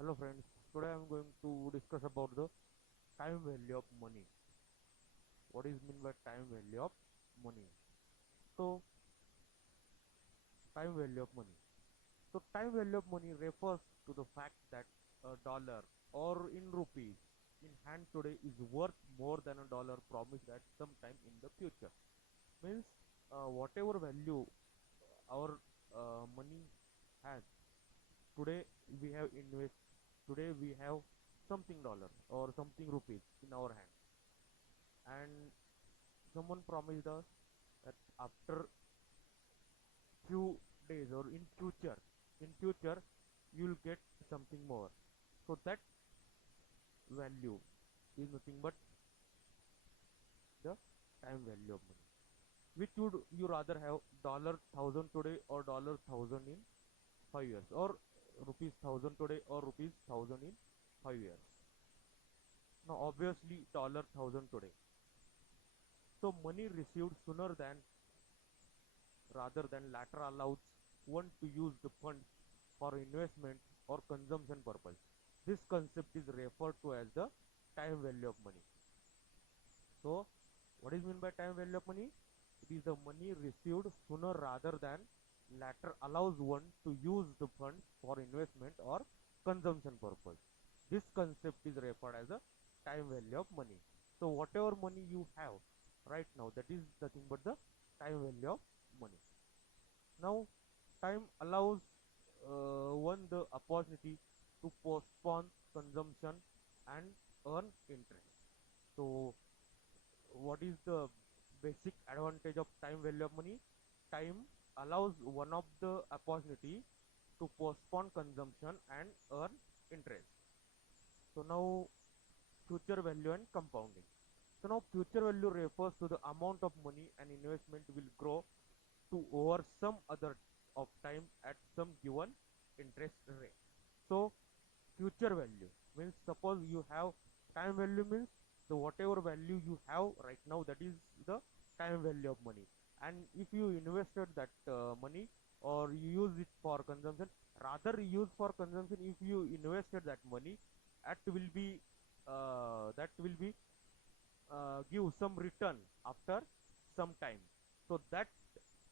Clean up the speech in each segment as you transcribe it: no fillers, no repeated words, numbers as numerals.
Hello friends, today I am going to discuss about the time value of money. What is mean by time value of money? So, time value of money. So, time value of money refers to the fact that a dollar or in rupees in hand today is worth more than a dollar promised at some time in the future. Means whatever value our money has today we have invest today we have something dollar or something rupees in our hand, and someone promised us that after few days or in future you'll get something more. So that value is nothing but the time value of money. Which would you rather have, dollar thousand today or dollar thousand in 5 years, or rupees thousand today or rupees thousand in 5 years? Now obviously dollar thousand today. So money received sooner than rather than latter allows one to use the funds for investment or consumption purpose. This concept is referred to as the time value of money. So, what is meant by time value of money? It is the money received sooner rather than later allows one to use the funds for investment or consumption purpose. This concept is referred as a time value of money. So, whatever money you have right now, that is nothing but the time value of money. Now, time allows one the opportunity to postpone consumption and earn interest. So, what is the basic advantage of time value of money? Time allows one of the opportunity to postpone consumption and earn interest. So now future value and compounding. So now future value refers to the amount of money an investment will grow to over some other of time at some given interest rate. So future value means, suppose you have time value means the whatever value you have right now, that is the time value of money. And if you invested that money or you use it for consumption, rather use for consumption, if you invested that money, that will be give some return after some time. So that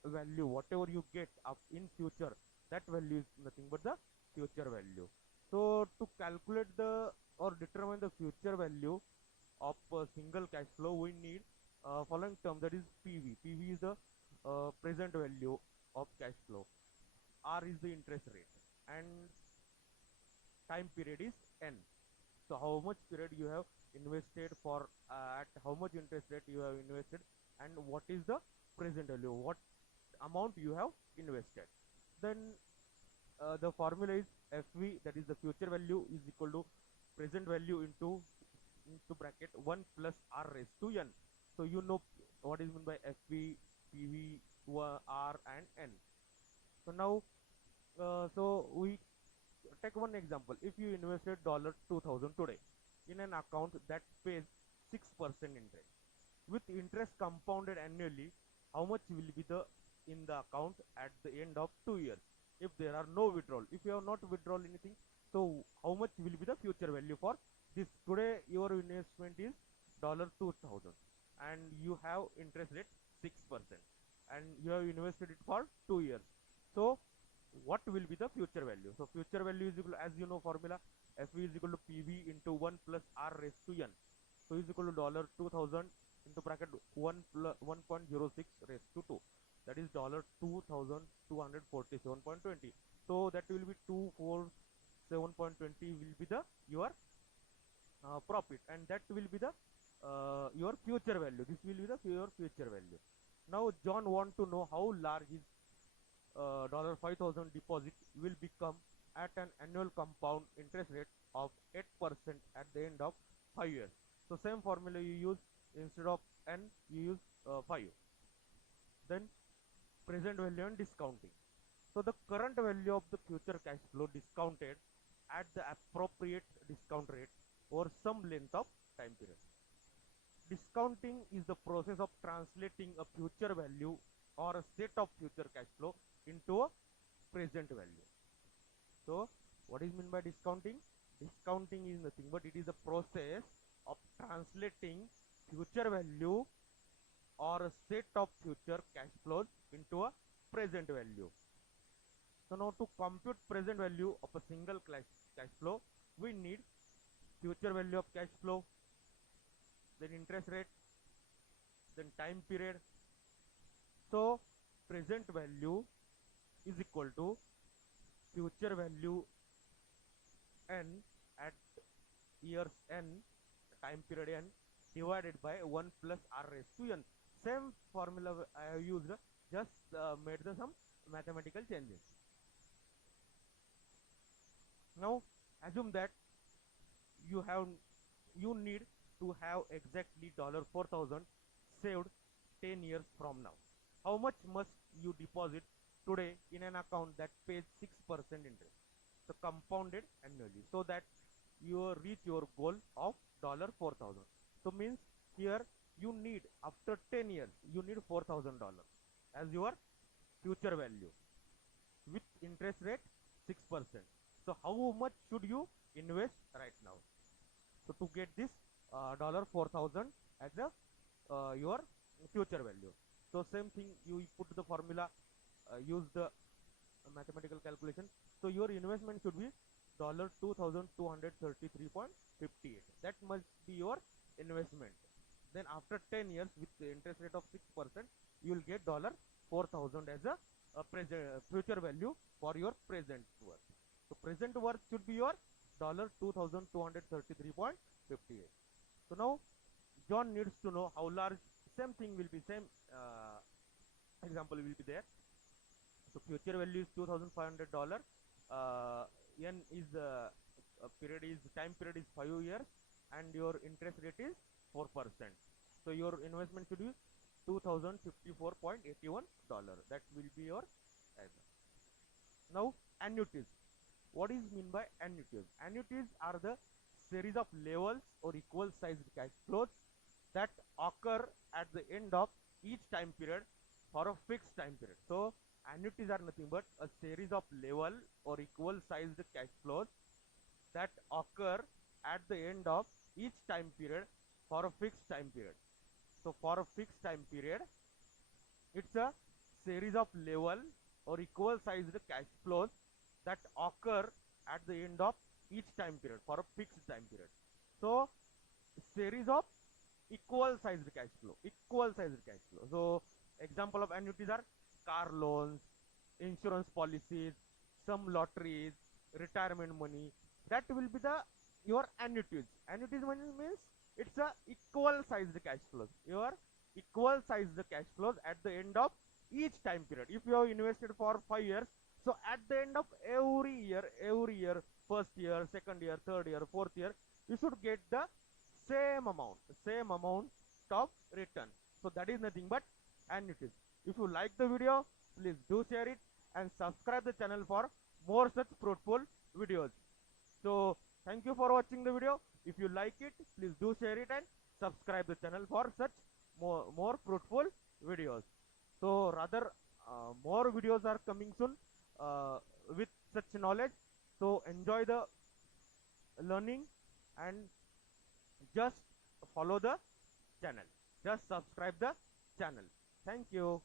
value whatever you get up in future, that value is nothing but the future value. So to calculate the or determine the future value of a single cash flow, we need following term, that is PV. PV is the present value of cash flow. R is the interest rate, and time period is N. So how much period you have invested for, at how much interest rate you have invested, and what is the present value, what amount you have invested. Then the formula is FV, that is the future value, is equal to present value into bracket 1 plus R raised to N. So you know what is meant by FV, PV, R and N. So now so we take one example. If you invested dollar 2000 today in an account that pays 6% interest, with interest compounded annually, how much will be the in the account at the end of 2 years if there are no withdrawal? If you have not withdrawn anything, so how much will be the future value for this? Today your investment is dollar 2000 and you have interest rate 6%, and you have invested it for 2 years. So what will be the future value? So future value is equal to, as you know formula, FV is equal to PV into 1 plus R raised to N. So is equal to dollar 2000 into bracket 1 plus 1.06 raised to 2, that is dollar 2247.20. So that will be 247.20 will be the your profit, and that will be the your future value. This will be the your future value. Now John want to know how large is $5,000 deposit will become at an annual compound interest rate of 8% at the end of 5 years. So same formula you use, instead of n you use 5. Then present value and discounting. So the current value of the future cash flow discounted at the appropriate discount rate over some length of time period. Discounting is the process of translating a future value or a set of future cash flow into a present value. So What is meant by discounting? Discounting is nothing but it is the process of translating future value or a set of future cash flows into a present value. So now to compute present value of a single cash flow, we need future value of cash flow, then interest rate, then time period. So present value is equal to future value n at years n, time period n, divided by 1 plus r raised to n. Same formula I have used, just made some mathematical changes. Now assume that you need to have exactly $4,000 saved 10 years from now. How much must you deposit today in an account that pays 6% interest, so compounded annually, so that you reach your goal of $4,000. So means here you need, after 10 years you need $4,000 as your future value with interest rate 6%. So how much should you invest right now? So to get this $4,000 as a your future value. So same thing, you put the formula, use the mathematical calculation. So your investment should be $2,233.58. That must be your investment. Then after 10 years with the interest rate of 6%, you will get $4,000 as a present future value for your present worth. So present worth should be your $2,233.58. So now John needs to know how large. Same thing will be, same example will be there. So future value is $2,500. N is time period is 5 years, and your interest rate is 4%. So your investment should be $2,054.81. That will be your answer. Now annuities. What is mean by annuities? Annuities are the series of levels or equal sized cash flows that occur at the end of each time period for a fixed time period. So annuities are nothing but a series of level or equal sized cash flows that occur at the end of each time period for a fixed time period. So for a fixed time period, it's a series of level or equal sized cash flows that occur at the end of each time period for a fixed time period. So series of equal sized cash flow. So example of annuities are car loans, insurance policies, some lotteries, retirement money. That will be the your annuities. Annuities money means it's a equal sized cash flows. Your equal sized cash flows at the end of each time period. If you have invested for 5 years, so at the end of every year, first year, second year, third year, fourth year, you should get the same amount of return. So that is nothing but annuities. If you like the video, please do share it and subscribe the channel for more such fruitful videos. So thank you for watching the video. If you like it, please do share it and subscribe the channel for such more fruitful videos. So rather more videos are coming soon with such knowledge. So enjoy the learning and just follow the channel. Just subscribe the channel. Thank you.